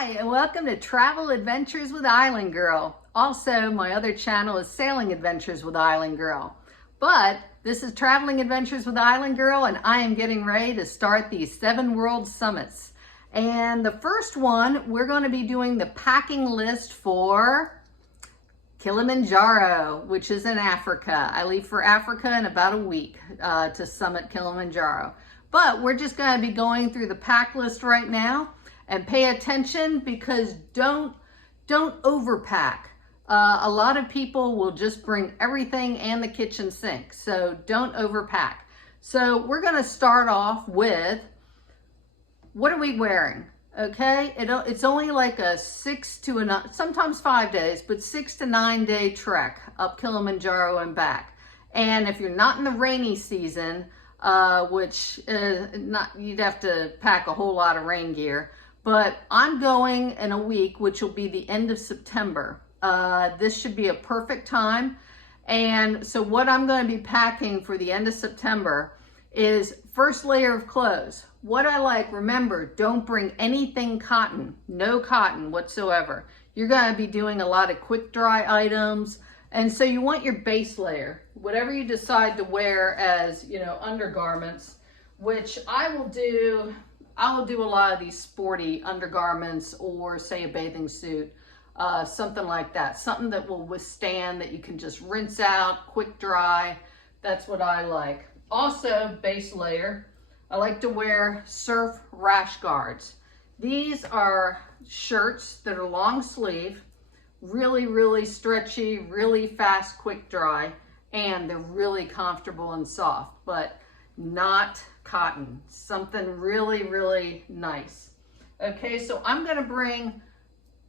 Hi, and welcome to Travel Adventures with Island Girl. Also, my other channel is Sailing Adventures with Island Girl. But this is Traveling Adventures with Island Girl, and I am getting ready to start these 7 world summits. And the first one, we're going to be doing the packing list for Kilimanjaro, which is in Africa. I leave for Africa in about a week to summit Kilimanjaro. But we're just going to be going through the pack list right now. And pay attention because don't overpack. A lot of people will just bring everything and the kitchen sink. So don't overpack. So we're going to start off with, what are we wearing? Okay, it's only like a 6 to sometimes 5 days, but 6 to 9 day trek up Kilimanjaro and back. And if you're not in the rainy season, which you'd have to pack a whole lot of rain gear. But I'm going in a week, which will be the end of September. This should be a perfect time. And so what I'm going to be packing for the end of September is first layer of clothes. What I like, remember, don't bring anything cotton, no cotton whatsoever. You're going to be doing a lot of quick dry items. And so you want your base layer, whatever you decide to wear as, undergarments, which I will do a lot of these sporty undergarments or say a bathing suit, something like that. Something that will withstand, that you can just rinse out, quick dry. That's what I like. Also, base layer, I like to wear surf rash guards. These are shirts that are long sleeve, really, really stretchy, really fast, quick dry, and they're really comfortable and soft, but not cotton, something really, really nice. Okay, so I'm going to bring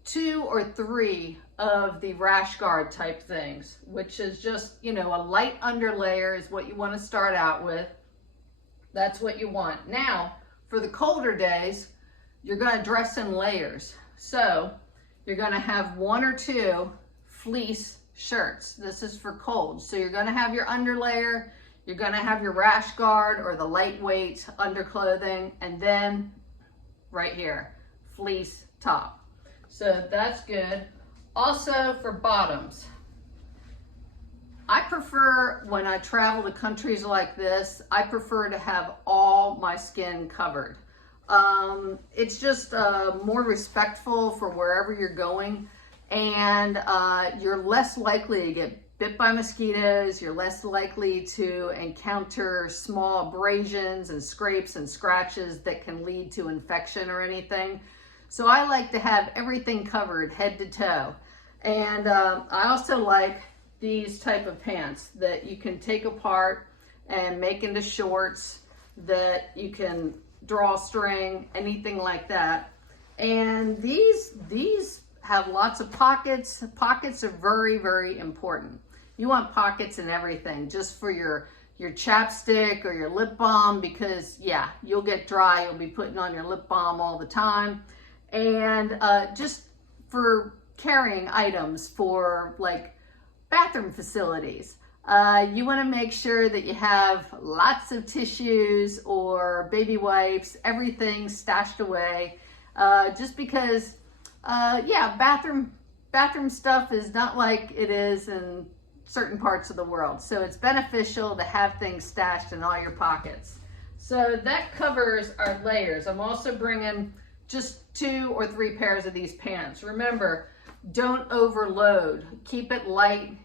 2 or 3 of the rash guard type things, which is just, a light underlayer is what you want to start out with. That's what you want. Now, for the colder days, you're going to dress in layers. So you're going to have 1 or 2 fleece shirts. This is for cold. So you're going to have your underlayer, you're going to have your rash guard or the lightweight underclothing, and then right here, fleece top. So that's good. Also for bottoms, I prefer, when I travel to countries like this, I prefer to have all my skin covered. It's just more respectful for wherever you're going, and you're less likely to get bit by mosquitoes, you're less likely to encounter small abrasions and scrapes and scratches that can lead to infection or anything. So I like to have everything covered head to toe. And I also like these type of pants that you can take apart and make into shorts, that you can drawstring, anything like that. And these have lots of pockets. Pockets are very, very important. You want pockets in everything, just for your chapstick or your lip balm, because yeah, you'll get dry. You'll be putting on your lip balm all the time. And just for carrying items for like bathroom facilities. You want to make sure that you have lots of tissues or baby wipes, everything stashed away, just because, yeah, bathroom stuff is not like it is in certain parts of the world. So it's beneficial to have things stashed in all your pockets. So that covers our layers. I'm also bringing just 2 or 3 pairs of these pants. Remember, don't overload. Keep it light,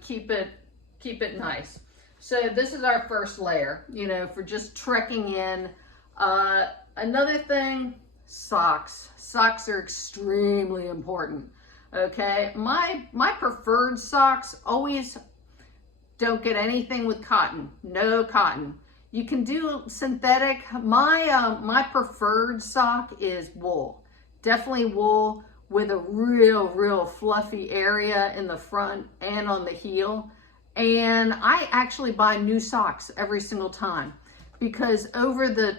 keep it nice. So this is our first layer, for just trekking in. Another thing, socks. Socks are extremely important. Okay, my preferred socks always don't get anything with cotton, no cotton. You can do synthetic. My preferred sock is wool, definitely wool, with a real fluffy area in the front and on the heel. And I actually buy new socks every single time, because over the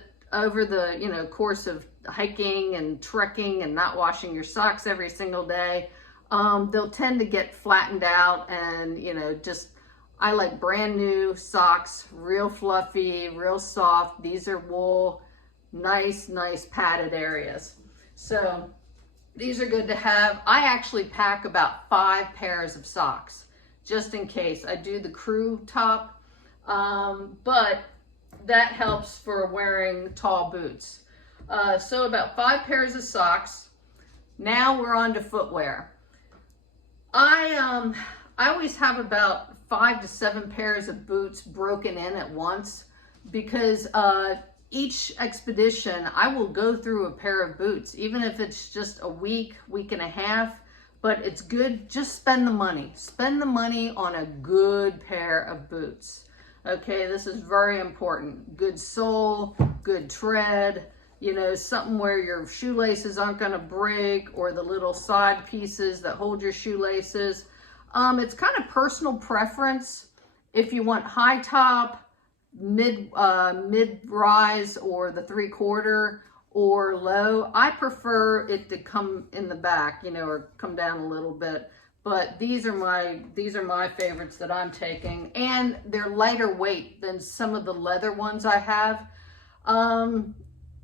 course of hiking and trekking and not washing your socks every single day, they'll tend to get flattened out, and I like brand new socks, real fluffy, real soft. These are wool, nice padded areas. So These are good to have. I actually pack about 5 pairs of socks, just in case. I do the crew top, but that helps for wearing tall boots. So about 5 pairs of socks. Now we're on to footwear. I always have about 5 to 7 pairs of boots broken in at once, because each expedition I will go through a pair of boots, even if it's just a week, week and a half. But it's good, just spend the money. Spend the money on a good pair of boots. Okay, this is very important. Good sole, good tread, you know, something where your shoelaces aren't gonna break, or the little side pieces that hold your shoelaces. It's kind of personal preference. If you want high top, mid rise, or the 3/4, or low, I prefer it to come in the back, you know, or come down a little bit. But these are my favorites that I'm taking, and they're lighter weight than some of the leather ones I have.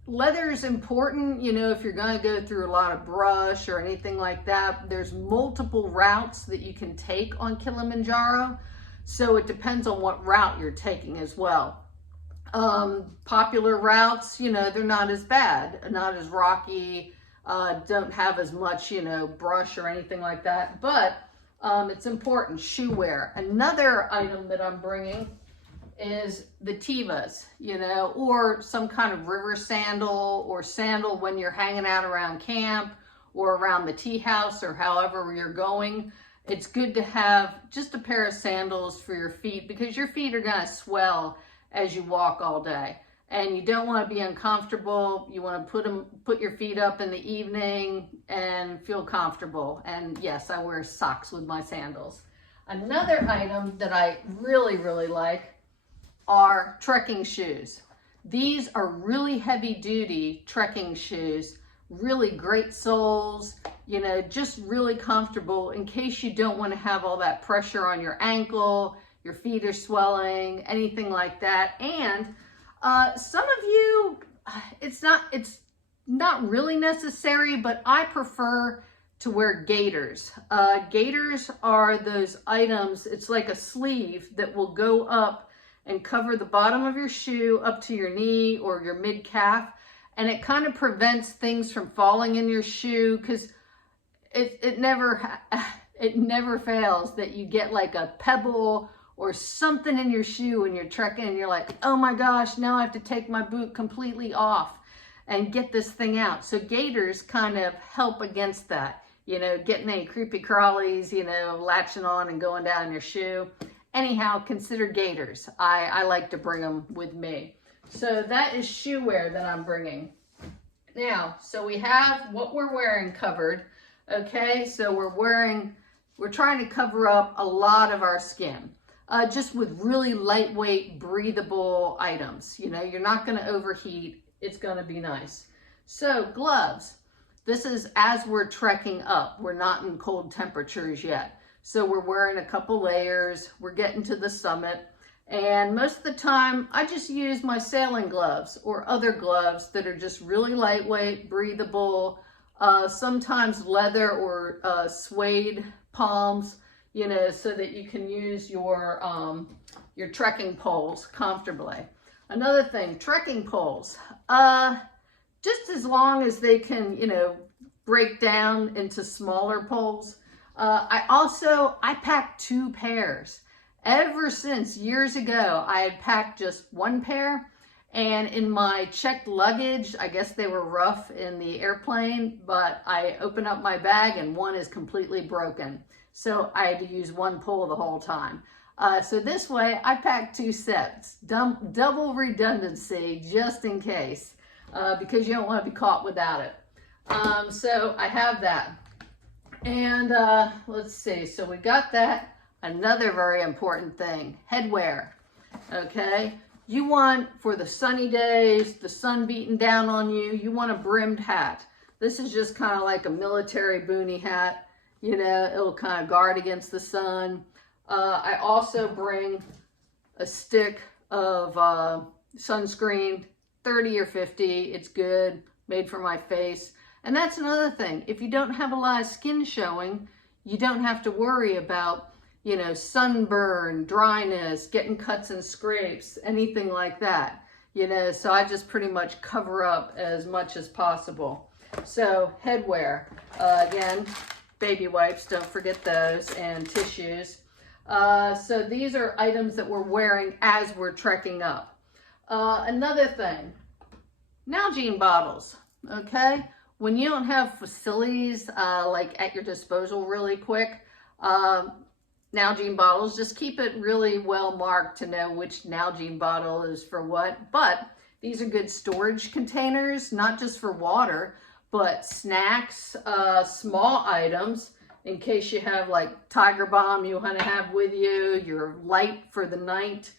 Leather is important, you know, if you're going to go through a lot of brush or anything like that. There's multiple routes that you can take on Kilimanjaro, so it depends on what route you're taking as well. Popular routes, you know, they're not as bad, not as rocky, don't have as much, you know, brush or anything like that, but it's important. Shoe wear. Another item that I'm bringing is the Tevas, you know, or some kind of river sandal, or sandal when you're hanging out around camp or around the tea house or however you're going. It's good to have just a pair of sandals for your feet, because your feet are going to swell as you walk all day, and you don't want to be uncomfortable. You want to put your feet up in the evening and feel comfortable. And yes, I wear socks with my sandals. Another item that I really, really like are trekking shoes. These are really heavy duty trekking shoes, really great soles, you know, just really comfortable in case you don't want to have all that pressure on your ankle, your feet are swelling, anything like that. And some of you, it's not really necessary, but I prefer to wear gaiters. Gaiters are those items, it's like a sleeve that will go up and cover the bottom of your shoe up to your knee or your mid calf, and it kind of prevents things from falling in your shoe, because it never fails that you get like a pebble or something in your shoe when you're trekking, and you're like, oh my gosh, now I have to take my boot completely off and get this thing out. So gaiters kind of help against that, you know, getting any creepy crawlies, you know, latching on and going down in your shoe. Anyhow, consider gaiters. I like to bring them with me. So that is shoe wear that I'm bringing. Now, so we have what we're wearing covered. Okay, so we're trying to cover up a lot of our skin, just with really lightweight, breathable items. You know, you're not going to overheat. It's going to be nice. So gloves. This is as we're trekking up. We're not in cold temperatures yet. So we're wearing a couple layers, we're getting to the summit, and most of the time I just use my sailing gloves or other gloves that are just really lightweight, breathable, sometimes leather or suede palms, you know, so that you can use your trekking poles comfortably. Another thing, trekking poles, just as long as they can, you know, break down into smaller poles. I packed 2 pairs. Ever since years ago, I had packed just 1 pair, and in my checked luggage, I guess they were rough in the airplane, but I opened up my bag and one is completely broken. So I had to use 1 pole the whole time. So this way, I packed 2 sets, double redundancy just in case, because you don't want to be caught without it. So I have that. And let's see, so we got that. Another very important thing, headwear. Okay, you want, for the sunny days, the sun beating down on you, you want a brimmed hat. This is just kind of like a military boonie hat. You know, it'll kind of guard against the sun. I also bring a stick of sunscreen, 30 or 50. It's good, made for my face. And that's another thing. If you don't have a lot of skin showing, you don't have to worry about, you know, sunburn, dryness, getting cuts and scrapes, anything like that. You know, so I just pretty much cover up as much as possible. So headwear, again, baby wipes, don't forget those, and tissues. So these are items that we're wearing as we're trekking up. Another thing, Nalgene bottles, okay? When you don't have facilities like at your disposal really quick, Nalgene bottles, just keep it really well marked to know which Nalgene bottle is for what. But these are good storage containers, not just for water, but snacks, small items, in case you have like Tiger Balm you want to have with you, your light for the night.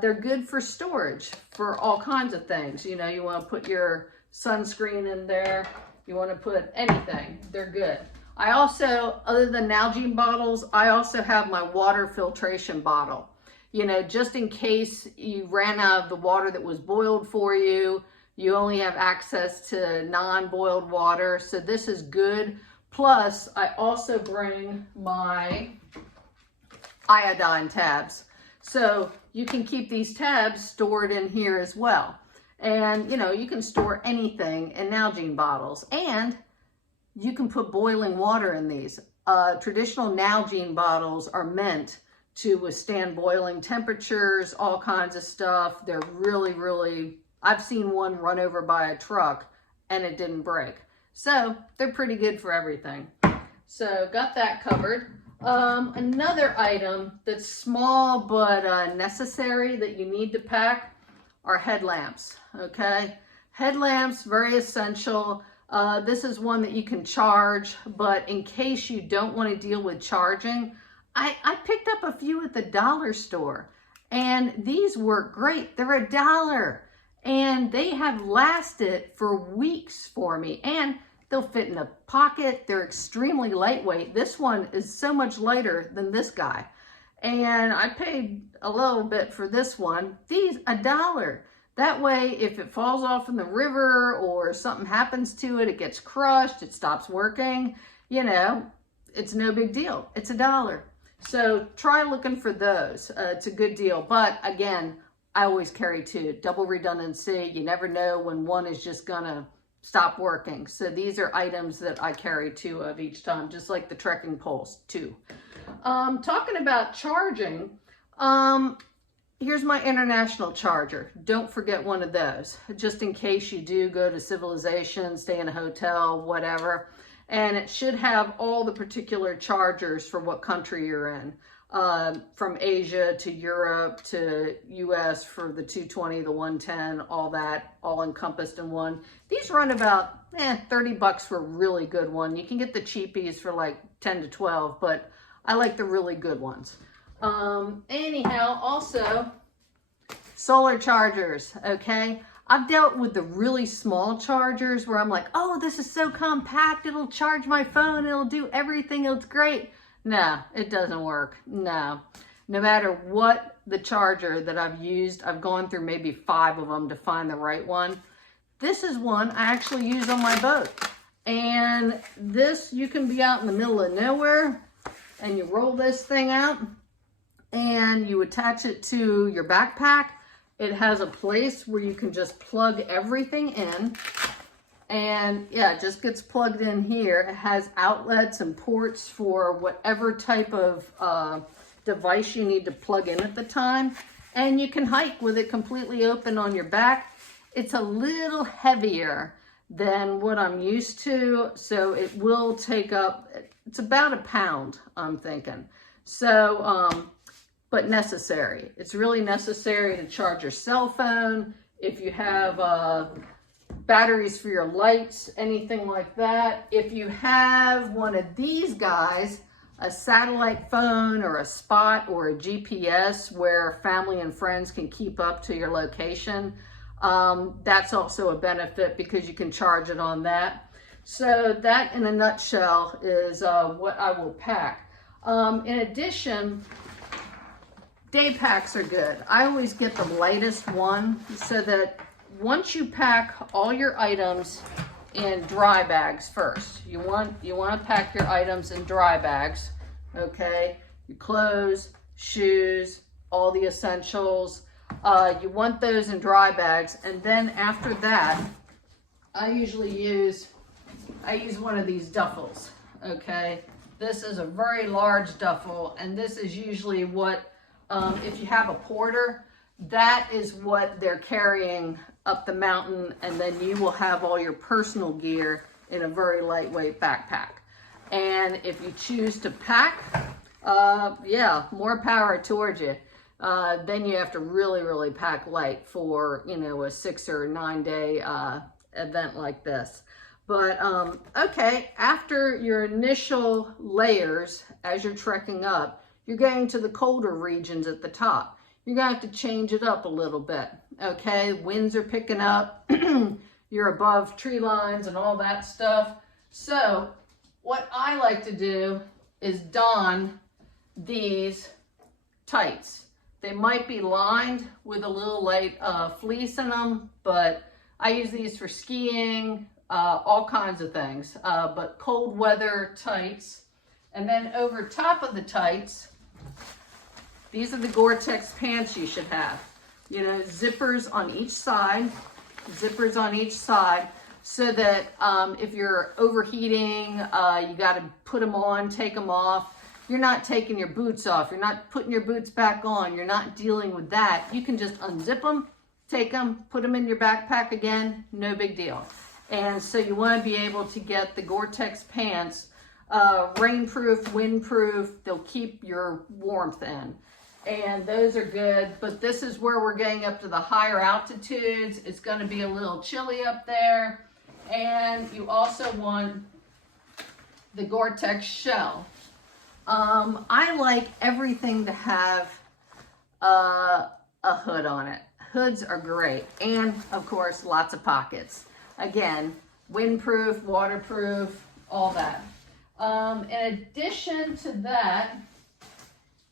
They're good for storage for all kinds of things. You know, you want to put your sunscreen in there, you want to put anything, they're good. I also, other than Nalgene bottles, I also have my water filtration bottle. You know, just in case you ran out of the water that was boiled for you, you only have access to non-boiled water. So this is good. Plus, I also bring my iodine tabs. So you can keep these tabs stored in here as well. And, you know, you can store anything in Nalgene bottles. And you can put boiling water in these. Traditional Nalgene bottles are meant to withstand boiling temperatures, all kinds of stuff. They're really, really, I've seen one run over by a truck and it didn't break. So they're pretty good for everything. So got that covered. Another item that's small but necessary that you need to pack are headlamps, okay? Headlamps, very essential. This is one that you can charge, but in case you don't want to deal with charging, I picked up a few at the dollar store, and these work great. They're $1, and they have lasted for weeks for me, and they'll fit in a pocket. They're extremely lightweight. This one is so much lighter than this guy, and I paid a little bit for this one. These, $1. That way, if it falls off in the river or something happens to it, it gets crushed, it stops working, you know, it's no big deal. It's $1. So try looking for those. It's a good deal. But again, I always carry two. Double redundancy. You never know when one is just going to stop working. So these are items that I carry two of each time, just like the trekking poles, two. Talking about charging, here's my international charger. Don't forget one of those, just in case you do go to civilization, stay in a hotel, whatever. And it should have all the particular chargers for what country you're in. From Asia to Europe to US for the 220, the 110, all that, all encompassed in one. These run about $30 for a really good one. You can get the cheapies for like 10 to 12, but I like the really good ones. Anyhow, also solar chargers, okay? I've dealt with the really small chargers where I'm like, oh, this is so compact, it'll charge my phone, it'll do everything, it's great. No, it doesn't work, no. No matter what the charger that I've used, I've gone through maybe 5 of them to find the right one. This is one I actually use on my boat. And this, you can be out in the middle of nowhere and you roll this thing out and you attach it to your backpack. It has a place where you can just plug everything in, and yeah, it just gets plugged in here. It has outlets and ports for whatever type of device you need to plug in at the time, and you can hike with it completely open on your back. It's a little heavier than what I'm used to, so it will take up, it's about 1 pound, I'm thinking. So, but necessary. It's really necessary to charge your cell phone. If you have batteries for your lights, anything like that. If you have one of these guys, a satellite phone or a spot or a GPS where family and friends can keep up to your location, that's also a benefit because you can charge it on that. So that in a nutshell is what I will pack. In addition, day packs are good. I always get the lightest one so that once you pack all your items in dry bags first. You want to pack your items in dry bags, okay? Your clothes, shoes, all the essentials. You want those in dry bags, and then after that, I use one of these duffels, okay? This is a very large duffel, and this is usually what, if you have a porter, that is what they're carrying up the mountain, and then you will have all your personal gear in a very lightweight backpack. And if you choose to pack, yeah, more power towards you. Then you have to really pack light for, you know, a 6 or 9 day event like this. But okay, after your initial layers, as you're trekking up, you're getting to the colder regions at the top. You're gonna have to change it up a little bit, okay? Winds are picking up, you're above tree lines and all that stuff. So what I like to do is don these tights. They might be lined with a little light fleece in them, but I use these for skiing, all kinds of things, but cold weather tights. And then over top of the tights, these are the Gore-Tex pants you should have. You know, zippers on each side, so that if you're overheating, you got to put them on, take them off. You're not taking your boots off. You're not putting your boots back on. You're not dealing with that. You can just unzip them, take them, put them in your backpack again, no big deal. And so you want to be able to get the Gore-Tex pants rainproof, windproof. They'll keep your warmth in. And those are good, but this is where we're getting up to the higher altitudes. It's going to be a little chilly up there. And you also want the Gore-Tex shell. I like everything to have a hood on it. Hoods are great. And of course, lots of pockets. Again, windproof, waterproof, all that. In addition to that,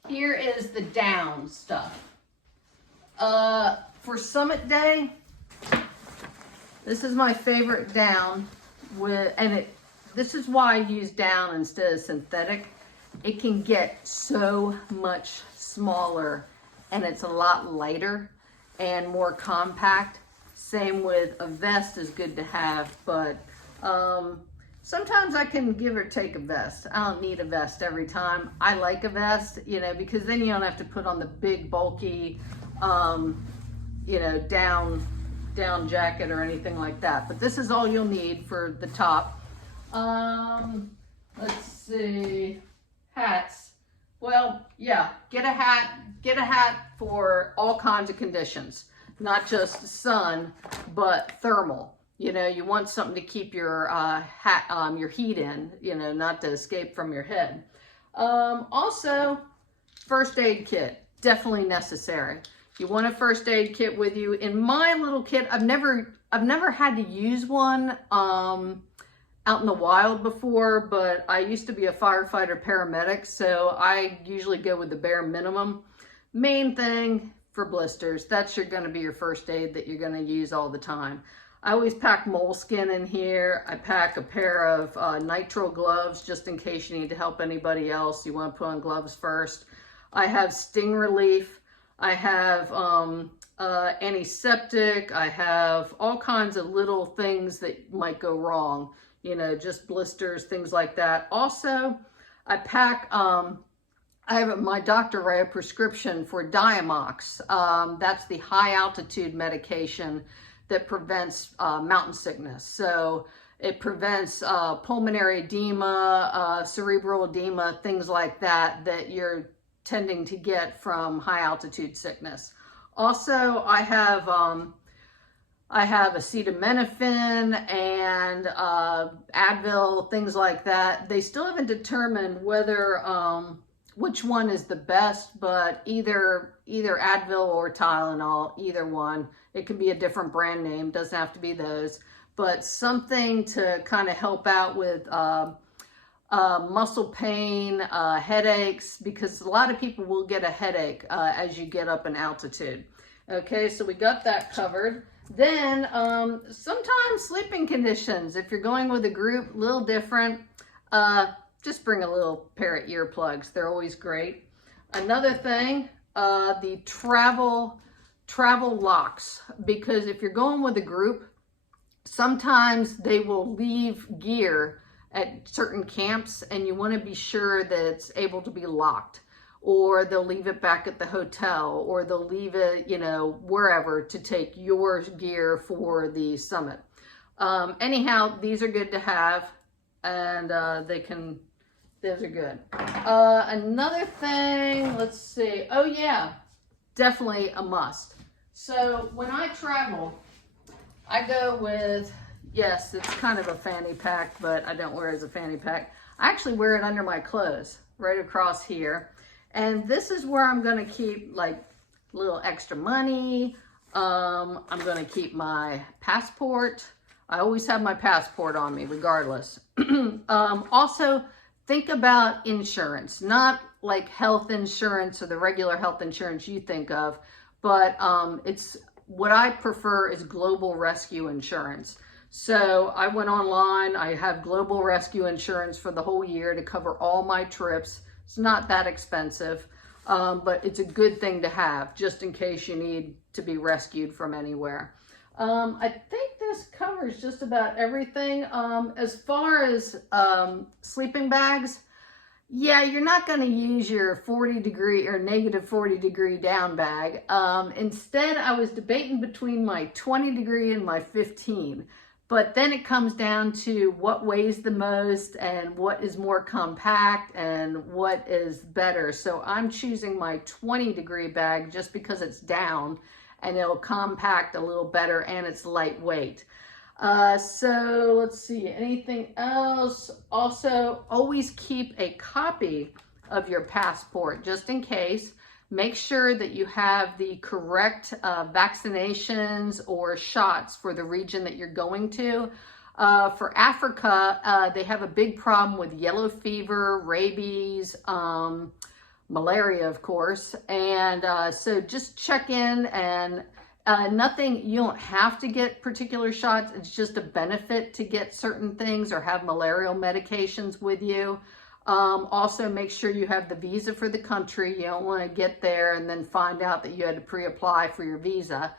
here is the down stuff. For summit day, this is my favorite down this is why I use down instead of synthetic. It can get so much smaller and it's a lot lighter and more compact. Same with a vest is good to have, but sometimes I can give or take a vest. I don't need a vest every time. I like a vest, you know, because then you don't have to put on the big bulky, you know, down jacket or anything like that. But this is all you'll need for the top. Let's see, hats. Well, yeah, get a hat for all kinds of conditions, not just sun, but thermal. You know, you want something to keep your your heat in, you know, not to escape from your head. Also, first aid kit, definitely necessary. You want a first aid kit with you. In my little kit, I've never had to use one out in the wild before, but I used to be a firefighter paramedic, so I usually go with the bare minimum. Main thing for blisters, that's gonna be your first aid that you're gonna use all the time. I always pack moleskin in here. I pack a pair of nitrile gloves just in case you need to help anybody else. You want to put on gloves first. I have sting relief. I have antiseptic. I have all kinds of little things that might go wrong. You know, just blisters, things like that. Also, I pack, I have my doctor write a prescription for Diamox. That's the high altitude medication that prevents mountain sickness. So it prevents pulmonary edema, cerebral edema, things like that you're tending to get from high altitude sickness. Also, I have acetaminophen and Advil, things like that. They still haven't determined whether which one is the best, but either Advil or Tylenol, either one. It can be a different brand name, doesn't have to be those, but something to kind of help out with muscle pain, headaches, because a lot of people will get a headache as you get up in altitude. Okay, so we got that covered. Then sometimes sleeping conditions, if you're going with a group, a little different, just bring a little pair of earplugs. They're always great. Another thing, the travel locks, because if you're going with a group, sometimes they will leave gear at certain camps and you want to be sure that it's able to be locked, or they'll leave it back at the hotel, or they'll leave it, you know, wherever to take your gear for the summit. Anyhow, these are good to have, and those are good. Another thing, let's see. Oh yeah, definitely a must. So when I travel, I go with, yes, it's kind of a fanny pack, but I don't wear it as a fanny pack. I actually wear it under my clothes, right across here. And this is where I'm gonna keep like a little extra money. I'm gonna keep my passport. I always have my passport on me regardless. Also, think about insurance, not like health insurance or the regular health insurance you think of, but it's what I prefer is global rescue insurance. So I went online, I have global rescue insurance for the whole year to cover all my trips. It's not that expensive, but it's a good thing to have just in case you need to be rescued from anywhere. I think this covers just about everything. As far as sleeping bags, yeah, you're not going to use your 40 degree or negative 40 degree down bag. Instead, I was debating between my 20 degree and my 15. But then it comes down to what weighs the most and what is more compact and what is better. So I'm choosing my 20 degree bag just because it's down and it'll compact a little better and it's lightweight. So let's see, anything else? Also, always keep a copy of your passport just in case. Make sure that you have the correct vaccinations or shots for the region that you're going to. For Africa, they have a big problem with yellow fever, rabies, malaria, of course. And so just check in, and nothing, you don't have to get particular shots. It's just a benefit to get certain things or have malarial medications with you. Also, make sure you have the visa for the country. You don't want to get there and then find out that you had to pre-apply for your visa.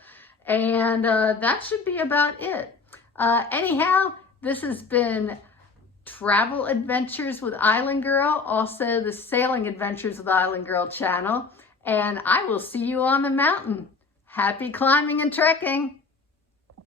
And that should be about it. Anyhow, this has been Travel Adventures with Island Girl, also the Sailing Adventures with Island Girl channel. And I will see you on the mountain. Happy climbing and trekking.